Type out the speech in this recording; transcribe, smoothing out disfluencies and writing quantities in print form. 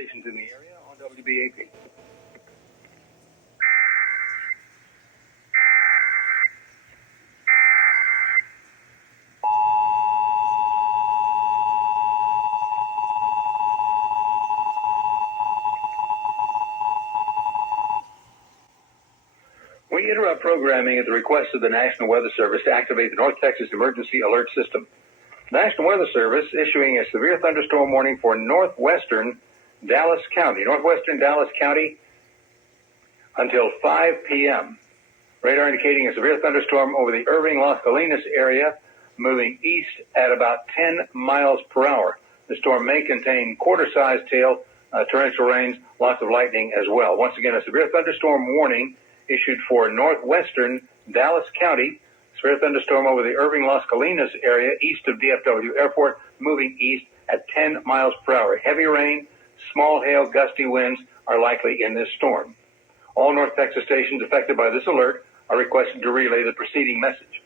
stations in the area on WBAP. We interrupt programming at the request of the National Weather Service to activate the North Texas Emergency Alert System. National Weather Service issuing a severe thunderstorm warning for northwestern Dallas County. Northwestern Dallas County until 5 p.m. Radar indicating a severe thunderstorm over the Irving-Las Colinas area, moving east at about 10 miles per hour. The storm may contain quarter-sized tail, torrential rains, lots of lightning as well. Once again, a severe thunderstorm warning issued for northwestern Dallas County. Severe thunderstorm over the Irving-Las Colinas area east of DFW Airport, moving east at 10 miles per hour. Heavy rain, small hail, gusty winds are likely in this storm. All North Texas stations affected by this alert are requested to relay the preceding message.